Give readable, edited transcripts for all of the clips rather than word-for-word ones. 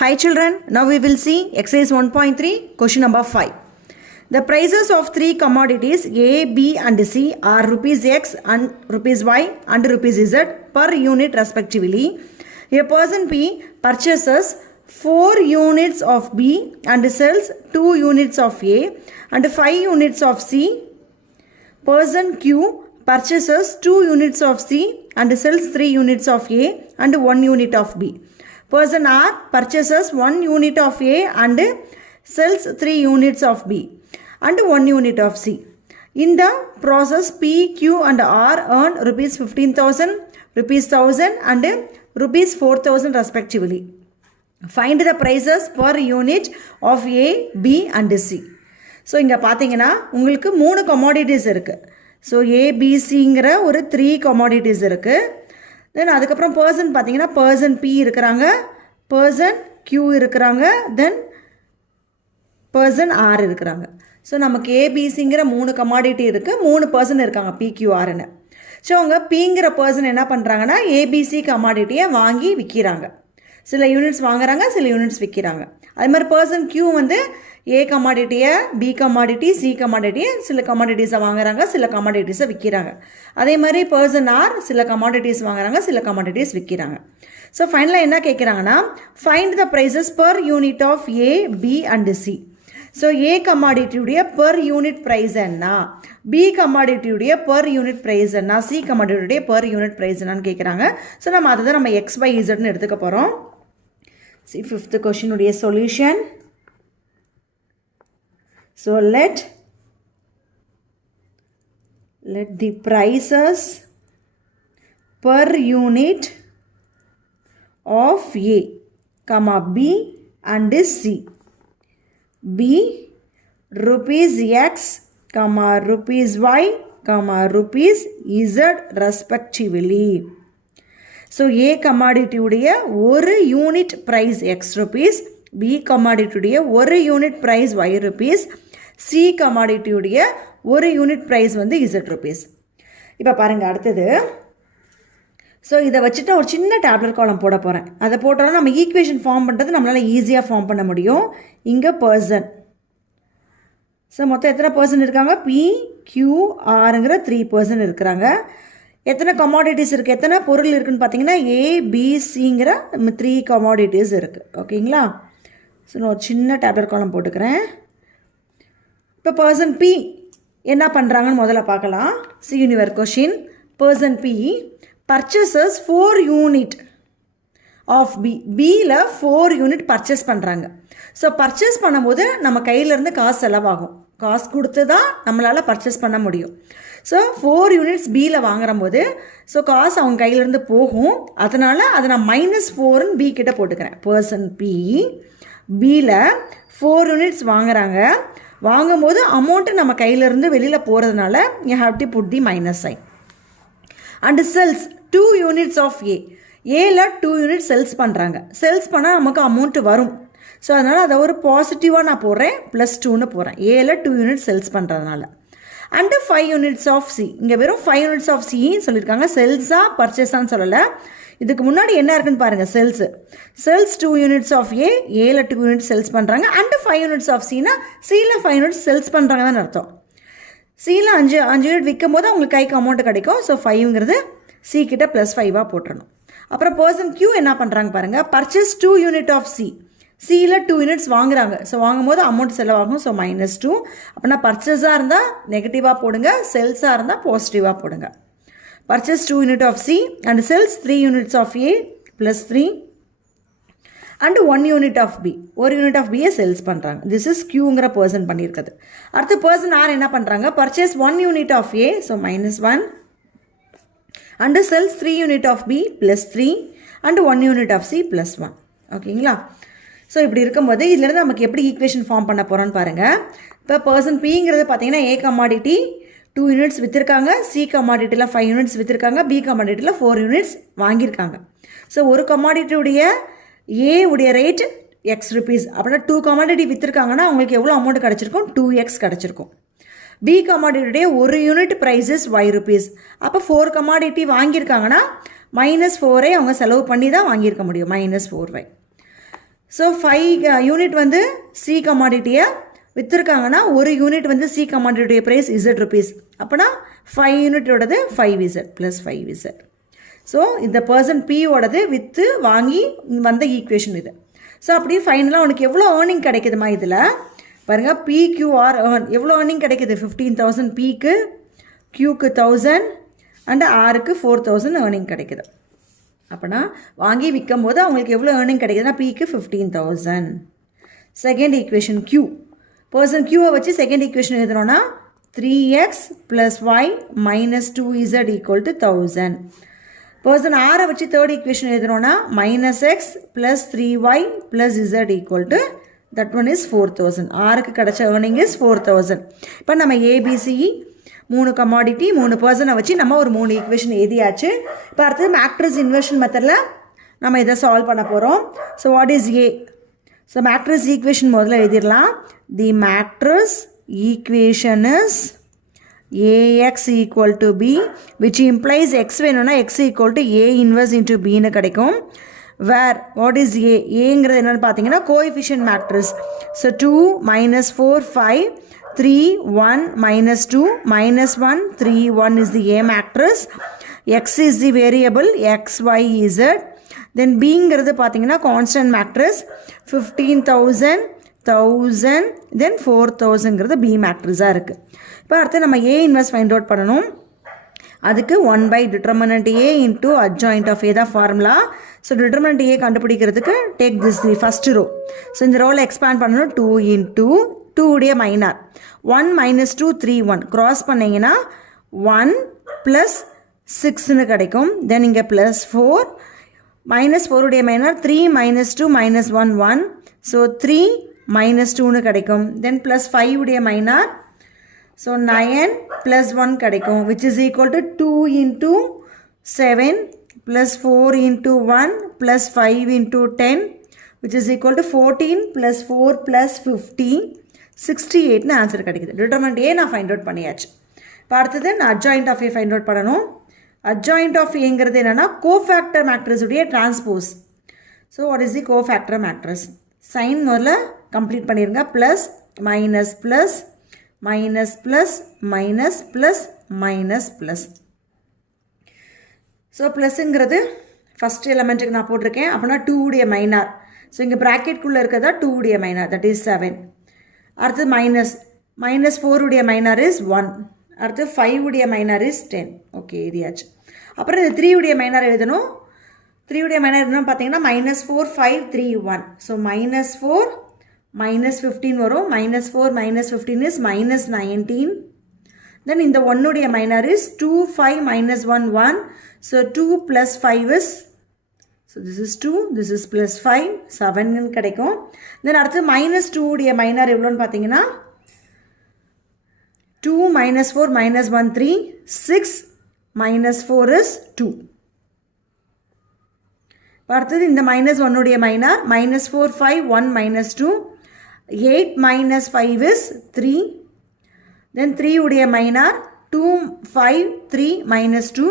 Hi children, now we will see exercise 1.3 question number 5. The prices of three commodities A, B and C are rupees X and rupees Y and rupees Z per unit respectively. A person P purchases 4 units of B and sells 2 units of A and 5 units of C. Person Q purchases 2 units of C and sells 3 units of A and 1 unit of B. Person R purchases 1 unit of A and sells 3 units of B and 1 unit of C. In the process, P, Q and R earn rupees 15,000, rupees 1,000 and rupees 4,000 respectively. Find the prices per unit of A, B and C. So, இங்க பாத்தீங்கன்னா உங்களுக்கு 3 commodities இருக்கு. So, A, B, Cங்கிற ஒரு 3 commodities இருக்கு. Then அதுக்கப்புறம் person பார்த்தீங்கன்னா person P இருக்கிறாங்க, person Q இருக்கிறாங்க, then person R இருக்கிறாங்க. ஸோ நமக்கு ஏபிசிங்கிற 3 commodity இருக்குது, 3 person இருக்காங்க PQRன்னு. ஸோ அவங்க Pங்கிற person என்ன பண்ணுறாங்கன்னா ஏபிசி commodityயை வாங்கி விற்கிறாங்க. சில யூனிட்ஸ் வாங்குறாங்க, சில யூனிட்ஸ் விற்கிறாங்க. அது மாதிரி person Q வந்து ஏ கமாடிட்டியை, பி கமாடிட்டி, சி கமாடிட்டியை சில கமாடிட்டிஸை வாங்குறாங்க, சில கமாடிட்டிஸை விற்கிறாங்க. அதே மாதிரி பர்சன் ஆர் சில கமாடிட்டிஸ் வாங்குறாங்க, சில கமாடிட்டிஸ் விற்கிறாங்க. ஸோ ஃபைனலாக என்ன கேட்குறாங்கன்னா find the prices per unit of A, B and C. So A கமாடிட்டியுடைய பர் யூனிட் ப்ரைஸ் என்ன, பி கமாடிட்டியுடைய பர் யூனிட் ப்ரைஸ் என்ன, சி கமாடிட்டியுடைய பர் யூனிட் ப்ரைஸ் என்னன்னு கேட்குறாங்க. ஸோ நம்ம அதை தான் நம்ம எக்ஸ் பை இசட்னு எடுத்துக்க போகிறோம். சி 5th கொஷினுடைய solution. So let the prices per unit of A, B and C be rupees X, rupees Y, rupees Z respectively. So A commodity உடைய ஒரு unit price X rupees, B commodity உடைய ஒரு unit price Y rupees, C கமாடிட்டியுடைய ஒரு unit price வந்து Z rupees. இப்போ பாருங்கள் அடுத்தது. ஸோ இதை வச்சுட்டு ஒரு சின்ன டேப்லெட் காலம் போட போகிறேன். அதை போட்டோன்னா நம்ம ஈக்குவேஷன் ஃபார்ம் பண்ணுறது நம்மளால் ஈஸியாக ஃபார்ம் பண்ண முடியும். இங்கே பர்சன். ஸோ மொத்தம் எத்தனை பர்சன் இருக்காங்க? பி, கியூ, ஆருங்கிற 3 பர்சன் இருக்கிறாங்க. எத்தனை கமாடிட்டிஸ் இருக்குது, எத்தனை பொருள் இருக்குதுன்னு பார்த்தீங்கன்னா ஏ, பி, சிங்கிற 3 கமாடிட்டிஸ் இருக்குது. ஓகேங்களா? ஸோ நான் ஒரு சின்ன டேப்லெட் காலம் போட்டுக்கிறேன். இப்போ பர்சன் பி என்ன பண்ணுறாங்கன்னு முதல்ல பார்க்கலாம். சி யூனிவர் கொஷின். Person B purchases 4 unit of B. பியில் 4 யூனிட் பர்ச்சேஸ் பண்ணுறாங்க. ஸோ பர்ச்சேஸ் பண்ணும்போது நம்ம கையிலேருந்து காசு செலவாகும். காசு கொடுத்து தான் நம்மளால் பர்ச்சேஸ் பண்ண முடியும். ஸோ 4 யூனிட்ஸ் பியில் வாங்குறம்போது ஸோ காசு அவங்க கையிலேருந்து போகும். அதனால் அதை நான் -4ன்னு பி கிட்ட போட்டுக்கிறேன். பர்சன் பி பியில் 4 யூனிட்ஸ் வாங்குறாங்க. வாங்கும்போது அமௌண்ட்டு நம்ம கையிலேருந்து வெளியில் போகிறதுனால you have to put the minus sign. And sells 2 units of A. ஏல 2 யூனிட் செல்ஸ் பண்ணுறாங்க. செல்ஸ் பண்ணால் நமக்கு அமௌண்ட்டு வரும். ஸோ அதனால் அதை ஒரு பாசிட்டிவாக நான் போடுறேன், +2ன்னு போடுறேன். ஏல 2 யூனிட் செல்ஸ் பண்ணுறதுனால. And 5 units of C. இங்கே வெறும் 5 யூனிட்ஸ் ஆஃப் சின்னு சொல்லியிருக்காங்க. செல்ஸாக பர்ச்சேஸான்னு சொல்லலை. இதுக்கு முன்னாடி என்ன இருக்குன்னு பாருங்கள். செல்ஸ் 2 யூனிட்ஸ் ஆஃப் ஏ, ஏல 2 யூனிட்ஸ் செல்ஸ் பண்ணுறாங்க. அண்டு 5 யூனிட்ஸ் ஆஃப் சினா சியில் 5 யூனிட்ஸ் செல்ஸ் பண்ணுறாங்க தான் அர்த்தம். சியில் 5 யூனிட் விற்கும் போது அவங்களுக்கு கைக்கு அமௌண்ட் கிடைக்கும். ஸோ 5ங்கிறது சி கிட்ட +5 போட்டுடணும். அப்புறம் பர்சன் கியூ என்ன பண்ணுறாங்க பாருங்கள். Purchase 2 unit of C. சியில் 2 யூனிட்ஸ் வாங்குறாங்க. ஸோ வாங்கும்போது அமௌண்ட் செலவாகும். ஸோ -2. அப்படின்னா பர்ச்சேஸாக இருந்தால் நெகட்டிவாக போடுங்க, செல்ஸாக இருந்தால் பாசிட்டிவாக போடுங்க. Purchase 2 unit of C and sells 3 units of A +3 and 1 unit of B. 1 unit of B sells பண்ணுறாங்க. This is Qங்கிற person பண்ணியிருக்குது. அடுத்து person R என்ன பண்ணுறாங்க? Purchase 1 unit of A, so -1 and sells 3 unit of B +3 and 1 unit of C +1. ஓகேங்களா? So இப்படி இருக்கும்போது இதுலேருந்து நமக்கு எப்படி ஈக்குவேஷன் ஃபார்ம் பண்ண போகிறோன்னு பாருங்கள். இப்போ பர்சன் பிங்கிறது பார்த்தீங்கன்னா ஏ கமாடிட்டி 2 யூனிட்ஸ் விற்றுருக்காங்க, சி கமாடிட்டியில் 5 யூனிட்ஸ் விற்றுருக்காங்க, பி கமாடிட்டியில் 4 யூனிட்ஸ் வாங்கியிருக்காங்க. ஸோ ஒரு கமாடிட்டியுடைய ஏ உடைய ரேட் எக்ஸ் ருபீஸ். அப்படின்னா 2 கமாடிட்டி விற்றுருக்காங்கன்னா அவங்களுக்கு எவ்வளோ அமௌண்ட் கிடச்சிருக்கும்? 2x கிடச்சிருக்கும். பி கமாடிட்டியுடைய ஒரு யூனிட் ப்ரைஸஸ் ஒய் ருபீஸ். அப்போ 4 கமாடிட்டி வாங்கியிருக்காங்கன்னா -4ஐ அவங்க செலவு பண்ணி தான் வாங்கியிருக்க முடியும். -4y. ஸோ 5 யூனிட் வந்து சி கமாடிட்டியை விற்றுருக்காங்கன்னா ஒரு யூனிட் வந்து சி கமாடிட்டியோடைய ப்ரைஸ் இசட் ருபீஸ். அப்போனா 5 யூனிட்டோடது 5Z ப்ளஸ் 5Z. ஸோ இந்த பர்சன் பியோடது விற்று வாங்கி வந்த ஈக்குவேஷன் இது. ஸோ அப்படியே ஃபைனலாக உனக்கு எவ்வளோ ஏர்னிங் கிடைக்குதுமா இதில் பாருங்கள். பிக்யூஆர் எவ்வளோ ஏர்னிங் கிடைக்குது? 15,000 பிக்கு, கியூக்கு 1000 அண்ட் ஆருக்கு 4,000 ஏர்னிங் கிடைக்குது. அப்போனா வாங்கி விற்கும் போது அவங்களுக்கு எவ்வளோ ஏர்னிங் கிடைக்குதுன்னா பிக்கு 15,000. Second equation Q. பர்சன் கியூவை வச்சு செகண்ட் ஈக்குவேஷன் எழுதுனோன்னா 3x + y - 2z = 1000. பர்சன் ஆரை வச்சு தேர்ட் ஈக்குவேஷன் எழுதுனோன்னா -x + 3y + z = that one is 4,000. ஆருக்கு கிடைச்ச ஏர்னிங் இஸ் 4,000. இப்போ நம்ம ஏபிசிஇ 3 கமாடிட்டி 3 பர்சனை வச்சு நம்ம ஒரு 3 ஈக்குவேஷன் எழுதியாச்சு. இப்போ அடுத்தது மேட்ரிக்ஸ் இன்வர்ஷன் மெத்தடில் நம்ம இதை சால்வ் பண்ண போகிறோம். So what is a? So matrix equation முதல்ல எழுதிடலாம். தி matrix equation is AX = B, which implies X வேணும்னா X = A inverse into Bன்னு கிடைக்கும். Where what is A? Aங்கிறது என்னன்னு பார்த்தீங்கன்னா coefficient matrix. So 2 - 4 5 3 1 - 2 -1 3 1 is the A matrix. X is the variable X Y Z. Then Bங்கிறது பார்த்தீங்கன்னா constant matrix. 15,000 1000 then 4,000ங்கிறது B மேட்ரிக்ஸாக இருக்குது. இப்போ அடுத்து நம்ம A இன்வெர்ஸ் ஃபைண்ட் அவுட் பண்ணணும். அதுக்கு 1/det A into adjoint of A தான் ஃபார்முலா. ஸோ டிட்டர்மினன்ட் A கண்டுபிடிக்கிறதுக்கு take this the first row. So இந்த ரோவில் எக்ஸ்பேண்ட் பண்ணணும். 2 into 2 உடைய மைனார் 1 - 2 3 1 க்ராஸ் பண்ணிங்கன்னா 1 + 6ன்னு கிடைக்கும். தென் இங்கே +4 -4 உடைய மைனார் 3 - 2 -1 1. ஸோ 3 - 2ன்னு கிடைக்கும். தென் +5 உடைய மைனார் ஸோ 9 + 1 கிடைக்கும், which is equal to 2 into 7 + 4 into 1 + 5 into 10, which is equal to 14 + 4 + 15 68ன்னு ஆன்சர் கிடைக்குது. டிட்டர்மினன்ட் A நான் ஃபைண்ட் அவுட் பண்ணியாச்சு. இப்போ அடுத்தது நான் adjoint of A find out பண்ணணும். அட்ஜாயிண்ட் ஆஃப் Aங்கிறது என்னென்னா கோஃபேக்டர் மேட்ரிக்ஸ் உடைய transpose. So what is the cofactor matrix? Sign முதல்ல கம்ப்ளீட் பண்ணிடுங்க. Plus minus plus minus plus minus plus minus plus. So ப்ளஸ்ங்கிறது ஃபஸ்ட் எலமெண்ட்டுக்கு நான் போட்டிருக்கேன். அப்படின்னா 2 உடைய மைனார். ஸோ இங்கே ப்ராக்கெட்குள்ளே இருக்கிறதா 2 உடைய மைனார், தட் இஸ் 7. அடுத்து -4 உடைய மைனார் இஸ் 1. அடுத்து 5 உடைய மைனார் இஸ் 10. ஓகே எழுதியாச்சு. அப்புறம் இந்த 3 உடைய மைனார் எழுதணும். 3 உடைய மைனார் எழுதணும் பார்த்தீங்கன்னா -4 5 3 1. ஸோ -4 -15 வரும். -4 - 15 is -19. Then இந்த 1 உடைய மைனார் is 2 5 - 1 1. So 2 + 5 is, so this is 2, this is +5 7 கிடைக்கும். Then அடுத்து -2 உடைய மைனார் எவ்வளோன்னு பார்த்தீங்கன்னா 2 - 4 - 1 3 6 -4 is 2. அடுத்தது இந்த -1 உடைய மைனார் -4 5 1 -2 8 - 5 is 3. Then 3 உடைய மைனார் 2 5 3 -2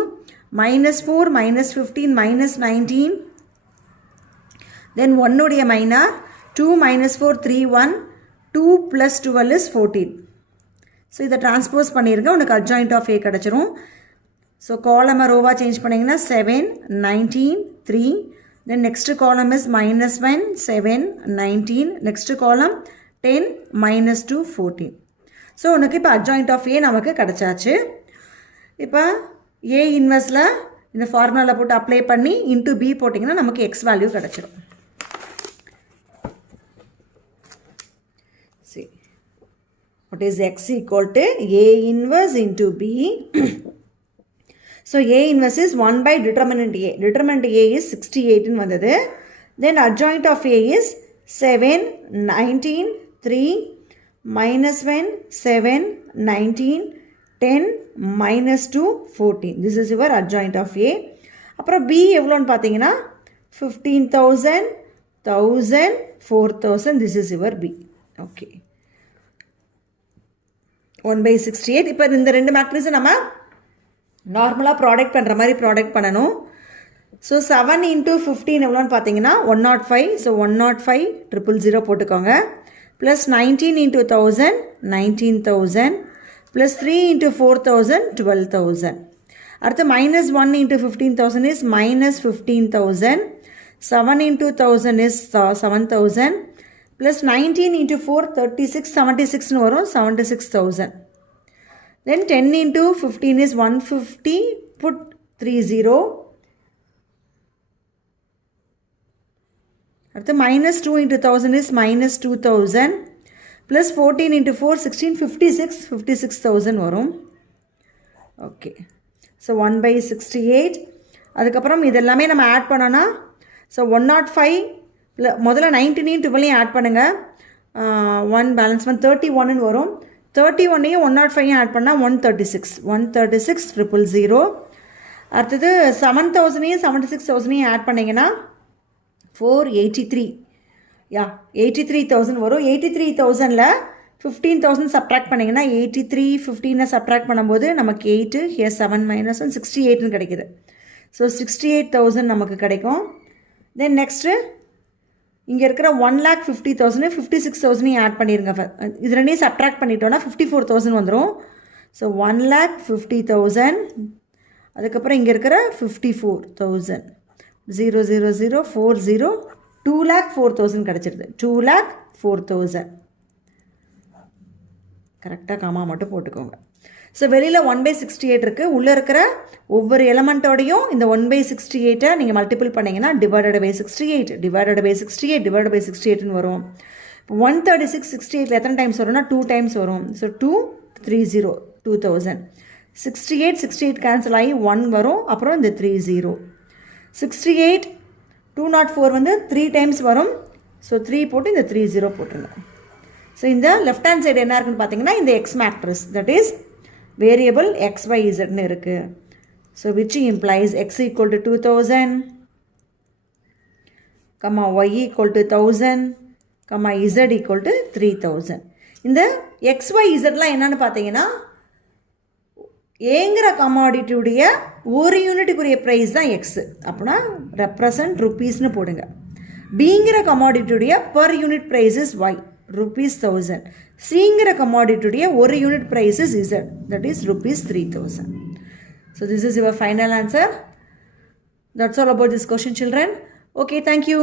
-4 -15 -19. Then 1 உடைய மைனார் 2 -4 3 1 2 + 12 is 14. ஸோ இதை டிரான்ஸ்போஸ் பண்ணியிருங்க, உனக்கு அட்ஜாயிண்ட் ஆஃப் A கிடச்சிரும். ஸோ காலமை ரோவாக சேஞ்ச் பண்ணிங்கன்னா 7 19 3. Then next column is -1 7 19. Next column 10 -2 14. So உனக்கு இப்போ அட்ஜாயிண்ட் ஆஃப் A நமக்கு கிடச்சாச்சு. இப்போ A இன்வெர்ஸில் இந்த ஃபார்முலாவில் போட்டு அப்ளை பண்ணி இன்ட்டு B போட்டிங்கன்னா நமக்கு X வேல்யூ கிடச்சிடும். See what is X = A inverse into B. So A inverse is 1/det A. Determinant A is 68 ன்னு வந்தது. Then adjoint of A is 7 19 3 -1 7 19 10 -2 14. This is your adjoint of A. அப்புறம் B எவ்வளோன்னு பார்த்தீங்கன்னா 15,000 1000 4,000. This is your B. Okay. 1/68. இப்போ இந்த ரெண்டு மேட்ரிக்ஸை நம்ம நார்மலாக ப்ராடக்ட் பண்ணுற மாதிரி ப்ராடக்ட் பண்ணணும். ஸோ 7 into 15 எவ்வளோன்னு பார்த்தீங்கன்னா 105. ஸோ 105 000 போட்டுக்கோங்க. Plus 19 into 1000 19,000. Plus 3 into 4000 12,000. அடுத்து minus 1 into 15,000 is minus 15,000. 7 into 1000 is 7,000. Plus 19 into 4 36 76 வரும் 76,000. Then 10 into 15 is 150. Put 30. அடுத்து minus 2 into 1000 is minus 2,000. Plus 14 into 4 16 56,000 வரும். ஓகே. ஸோ 1/68. அதுக்கப்புறம் இதெல்லாமே நம்ம ஆட் பண்ணோன்னா ஸோ 105 முதல்ல 19 12 ஆட் பண்ணுங்கள். 1 பேலன்ஸ் 131 வரும். 31 105 ஆட் பண்ணால் 136 000. அடுத்தது 7,000 76,000 ஆட் பண்ணிங்கன்னா 483. 83,000 வரும். 83,000ல் 15,000 சப்ட்ராக்ட் பண்ணிங்கன்னா 83 15 சப்ட்ராக்ட் பண்ணும்போது நமக்கு 8 here 7 minus 1 68 கிடைக்குது. ஸோ 68,000 நமக்கு கிடைக்கும். தென் நெக்ஸ்ட்டு இங்கே இருக்கிற 1,50,000 56,000 ஆட் பண்ணிடுங்க. இது ரெண்டையும் சப்ட்ராக்ட் பண்ணிட்டோன்னா 54,000 வந்துடும். ஸோ 1,50,000. அதுக்கப்புறம் இங்கே இருக்கிற 54,000 0 0 0 4 0 2,04,000 கிடச்சிருது. 2,04,000. கரெக்டாக காமா மட்டும் போட்டுக்கோங்க. ஸோ வெளியில் 1/68 இருக்குது. உள்ளே இருக்கிற ஒவ்வொரு எலமெண்ட்டோடையும் இந்த 1/68 நீங்கள் மல்டிபிள் பண்ணிங்கன்னா divided by 68 divided by 68 divided by 68ன்னு வரும். இப்போ 136 68 எத்தனை டைம்ஸ் வரும்னா 2 டைம்ஸ் வரும். ஸோ 230 2000. 68 கேன்சல் ஆகி 1 வரும். அப்புறம் இந்த 30 68 204 வந்து 3 டைம்ஸ் வரும். ஸோ 3 போட்டு இந்த 30 போட்டுருங்க. ஸோ இந்த லெஃப்ட் ஹேண்ட் சைடு என்ன இருக்குன்னு பார்த்தீங்கன்னா இந்த X matrix that is variable XYZன்னு இருக்குது. So which implies x equal to 2000, y equal to 1000, z equal to 3000. இந்த XYZலாம் என்னன்னு பார்த்தீங்கன்னா ஏங்கிற கமாடிட்டியுடைய ஒரு யூனிட்டுக்குரிய ப்ரைஸ் தான் எக்ஸு. அப்படின்னா ரெப்ரசன்ட் ருப்பீஸ்னு போடுங்க. பிங்கிற கமாடிட்டியுடைய per unit price is Y ₹1000. சிங்கிற கமாடிட்டியுடைய ஒரு unit price is Z that is ₹3000. So this is your final answer. That's all about this question, children. Okay, thank you.